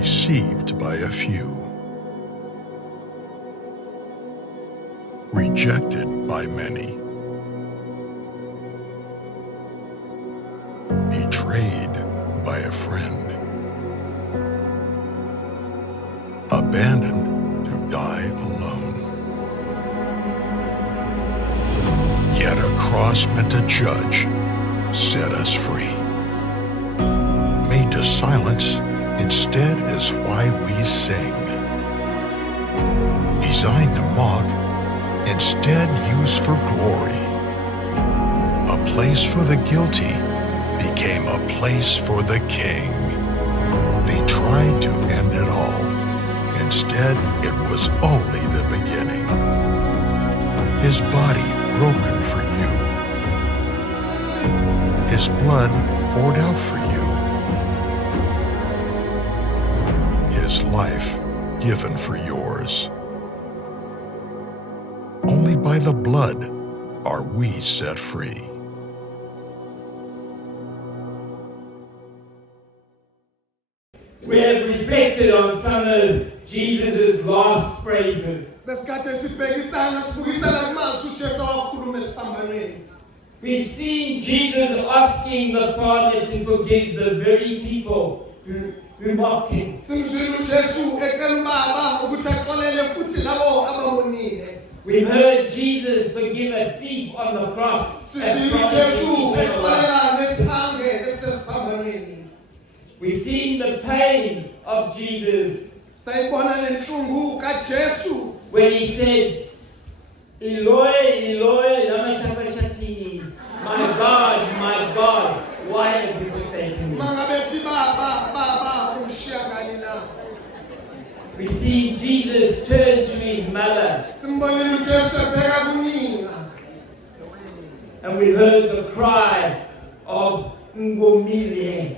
received by a few, rejected by many, betrayed by a friend, abandoned to die alone. Yet a cross meant to judge set us free. Made to silence instead is why we sing. Designed to mock, instead used for glory. A place for the guilty became a place for the king. They tried to end it all. Instead, it was only the beginning. His body broken for you. His blood poured out for you. His life given for yours. Only by the blood are we set free. We have reflected on some of Jesus' last phrases. We've seen Jesus asking the Father to forgive the very people who mocked him. We've heard Jesus forgive a thief on the cross and promising eternal life. We've seen the pain of Jesus when he said, Eloi, Eloi, lama sabachthani, my God, why have you forsaken me? We see Jesus turn to his mother, and we heard the cry of Ngomile.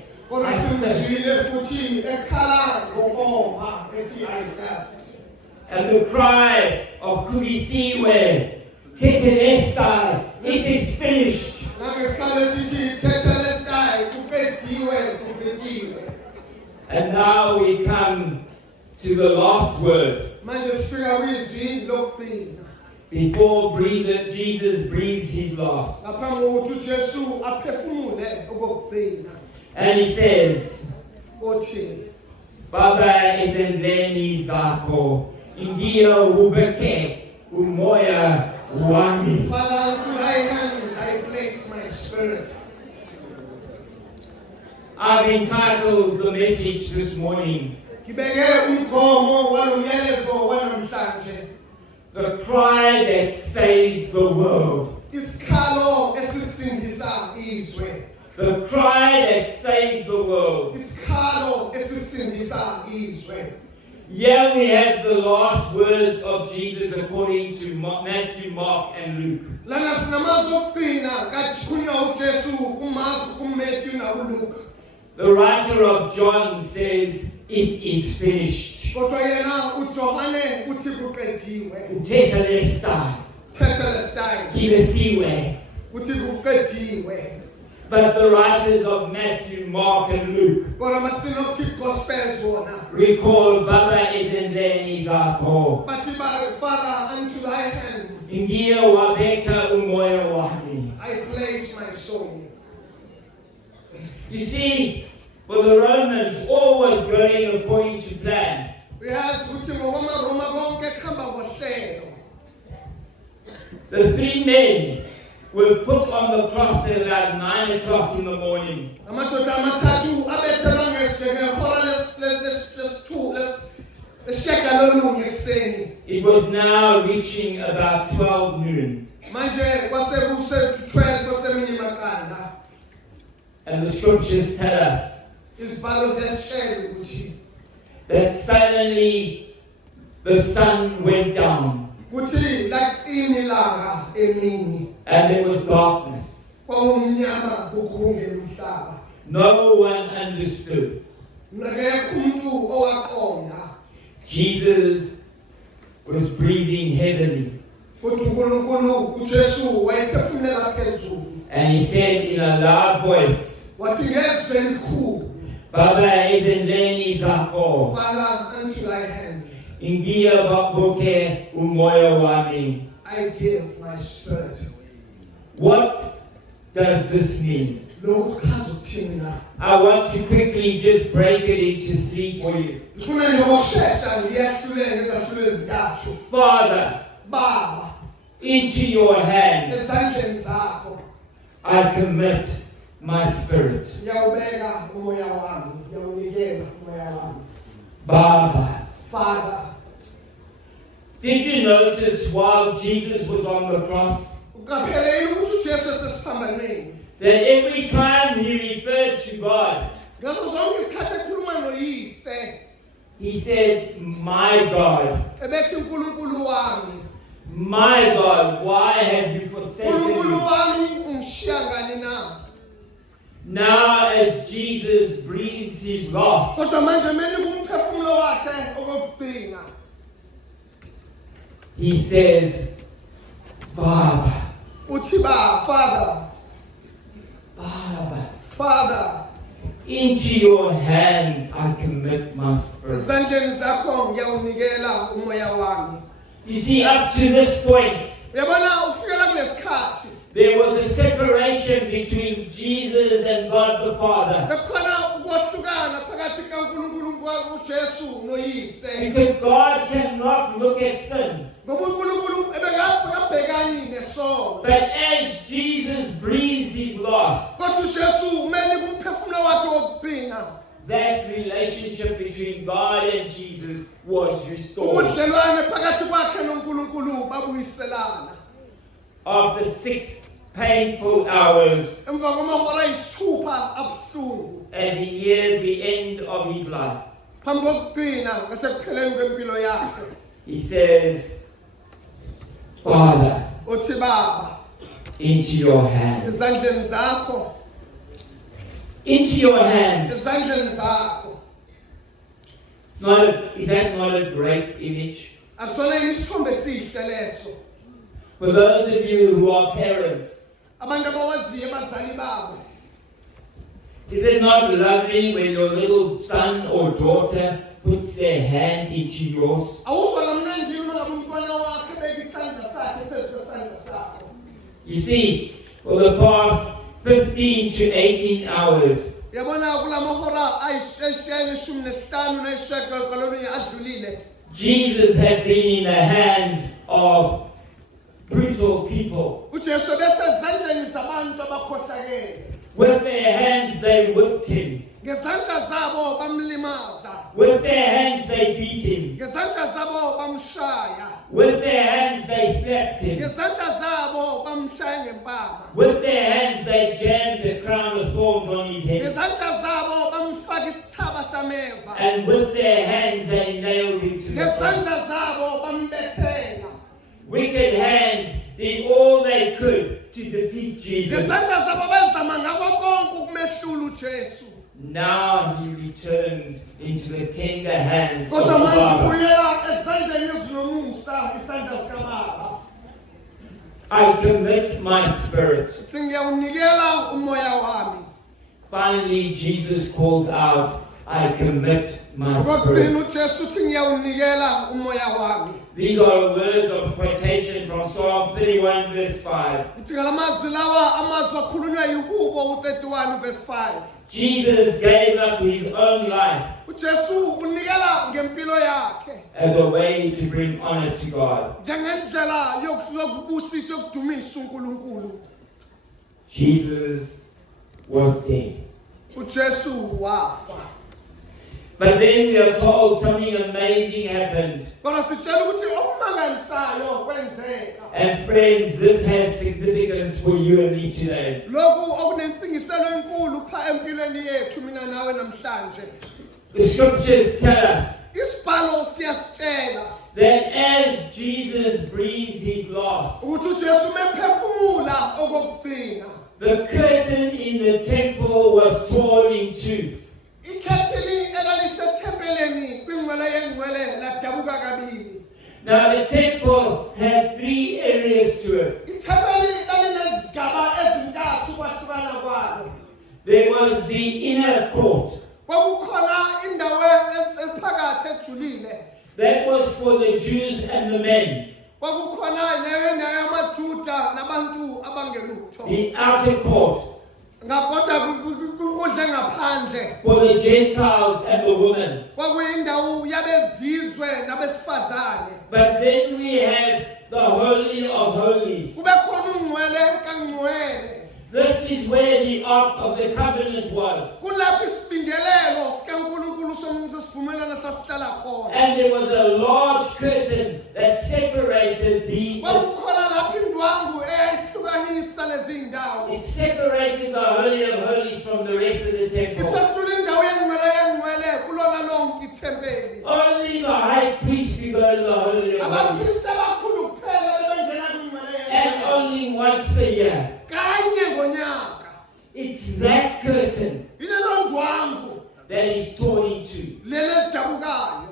And the cry of Kudisiwe, Tetelestai, it is finished. And now we come to the last word. Before Jesus breathes his last. And he says, Baba ezendleni zakho, ingia ubeke umoya wami. Father, into thy hands I place my spirit. I've entitled the message this morning, The Cry That Saved the World. The cry that saved the world. Here we have the last words of Jesus according to Matthew, Mark, and Luke. The writer of John says, it is finished. Tetelestai. Kilesiwe. But the writers of Matthew, Mark, and Luke recall Baba ezendleni zakho. Father, unto thy hands Ingia wabeka umoya wami. I place my soul. You see, for the Romans, all was going according to plan. The three men were put on the cross at about 9 o'clock in the morning. It was now reaching about 12 noon. And the scriptures tell us that suddenly the sun went down and there was darkness. No one understood. Jesus was breathing heavily. And he said in a loud voice, Baba ezandleni zakho. Father, unto thy hands Ingia babuke umoya wami. I give my spirit. What does this mean? Lokhu kuchaza ukuthini na? I want to quickly just break it into 3 for you. Ngifuna nje ngokushesha ngiyahlule ngezahlulo ezintathu. Father, Baba, into your hands ezandleni zakho I commit my spirit. ngiyawubeka umoya wami, ngiyawunikela umoya wami. Baba, Father, did you notice while Jesus was on the cross uqaphelele ukuthi uJesu esesiphambanweni. that every time he referred to God, Ngaso zonke isikhathi ekhuluma noyise, he said, my God, ebethi uNkulunkulu wami, my God, why have you forsaken uNkulunkulu me? wami ungishiya ngani na? Now as Jesus breathes his last, Kodwa manje mele kumphefumulo wakhe okugcina. he says, Baba, Uthi ba, Father, Baba, Father, into your hands I commit my spirit. ezandleni zakho ngiyawunikela umoya wami. You see, up to this point, Uyabona ufikela kulesikhathi there was a separation between Jesus and God the Father. bekukhona ukwahlukana phakathi kaNkulunkulu uJesu noyise. Because God cannot look at sin. Ngoba uNkulunkulu ebekabhekani nesono. But as Jesus breathes his last, Kodwa uJesu kumele kumphefumulo wakhe wokugcina. that relationship between God and Jesus was restored. Ubudlelwane phakathi kwakhe noNkulunkulu babuyiselana. After 6 painful hours, Emva kwamahora ayisithupha abuhlungu. as he neared the end of his life, Phambi kokugcina ngasekupheleni kwempilo yakhe. he says, Father, Uthi Baba, into your hands. ezandleni zakho, Into your hands. ezandleni zakho. Is that not a great image? Akusona isithombe esihle leso. For those of you who are parents, Abantu abawaziyo abazali babo. is it not lovely when your little son or daughter puts their hand into yours? Awuzwa kamnandi uma ngabe umntwana wakhe ebeka isandla sakhe phezu kwesandla sakho. You see, for the past 15 to 18 hours, Uyabona kulamahora ayishumi nesihlanu nesishagalolunye adlulile. Jesus had been in the hands of brutal people. uJesu besezandleni zabantu abakhohlakele. With their hands they whipped him. Ngezandla zabo bamlimaza. With their hands they beat him. Ngezandla zabo bamshaya. With their hands they slapped him. Ngezandla zabo bamshaya ngempama. With their hands they jammed a crown of thorns on his head. Ngezandla zabo bamfaka isithaba sameva. And with their hands they nailed him to the cross. Ngezandla zabo bambethela. Wicked hands did all they could to defeat Jesus. Ngezandla zabo bezama ngako konke ukumehlula uJesu. Now he returns into the tender hands of the Kodwa manje Father. uyela ezandleni ezinomusa isandla sikaBaba. I commit my spirit. Uthi ngiyawunikela umoya wami. Finally, Jesus calls out, I commit my Okugcina spirit. uJesu uthi ngiyawunikela umoya wami. These are words of quotation from Psalm 31 verse 5. Uthi ngalamazwi lawa amazwi akhulunywa yihubo u31 verse 5. Jesus gave up his own life uJesu unikela ngempilo yakhe as a way to bring honor to God. njengendlela yokubusisa yokudumisa uNkulunkulu. Jesus was dead. uJesu wafa. But then we are told something amazing happened. Kodwa sitshela ukuthi okumangalisayo kwenzeka. And friends, this has significance for you and me today. Lokhu okunentsingiselo enkulu pha empilweni yethu mina nawe namhlanje. The scriptures tell us Isibhalo siyasitshela that as Jesus breathed his last, ukuthi uJesu mephefumula okokugcina. the curtain in the temple was torn in two. Ikhethili elalisethempeleni kwingcwele yengcwele ladabuka kabili. Now the temple had 3 areas to it. Ithempeli lalinezigaba ezintathu kwahlukana kwalo. There was the inner court, kwakukhona indawo eziphakathi ejulile. That was for the Jews and the men. Kwakukhona leyo indawo yamaJuda nabantu abangelutho. The outer court Ngakodwa kudle ngaphandle. for the Gentiles and the women. Kwakuyindawo yabezizwe nabesifazane. But then we have the Holy of Holies. Kube khona ungcwele kaNgcwele. This is where the Ark of the Covenant was. Kulapho isibingelelo sikaNkulunkulu somvumelwano sasihlala khona. And there was a large curtain that separated Kwakukhona lapho indwangu eyayihlukanisa lezi ndawo. it separated the Holy of Holies from the rest of the temple. Isahlula indawo yengcwele kulona lonke ithempeli. Only the high priest could go to the Holy of Holies. Abaphristi abakhulu kuphela bebengena kwingcwele And yengcwele. only once a year. Kanye ngonyaka. It's that curtain Yilelo ndwangu that is torn in two. lele dabukayo.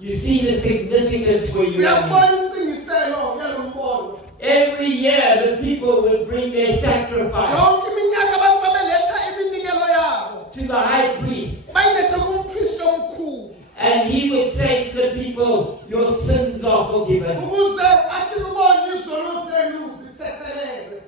You see the significance where you are. Uyabona intsingiselo yalo mbono. Every year the people would bring their sacrifice Yonke iminyaka abantu babeletha iminikelo yabo. to the high priest. Bayilethe kumphristi omkhulu. And he would say to the people, your sins are forgiven. Ukuze athi ubone izono zenu zithethelelwe.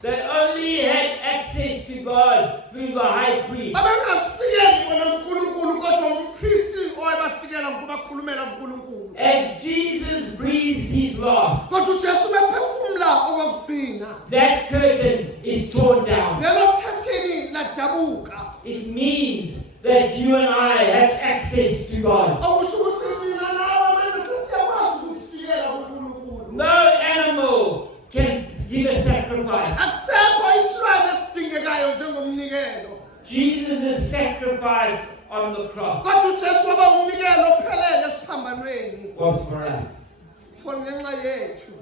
They only had access to God through the high priest. Abangasifikeli bona uNkulunkulu kodwa umphristi owayebafikela ngokubakhulumela uNkulunkulu. As Jesus breathes his last, Kodwa uJesu bephefumula okokugcina. that curtain is torn down. Lelo thetheni ladabuka. It means that you and I have access to God. Awusho ukuthi mina nawe manje sesiyakwazi ukusifikela kuNkulunkulu. No animal can give a sacrifice. Akusekho isilwane esidingekayo njengomnikelo. Jesus' sacrifice on the cross Kodwa uJesu waba umnikelo ophelele esiphambanweni. was for us. For ngenxa yethu.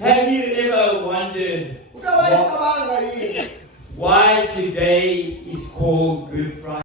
Have you ever wondered Uke bayicabanga yini? why today is called Good Friday?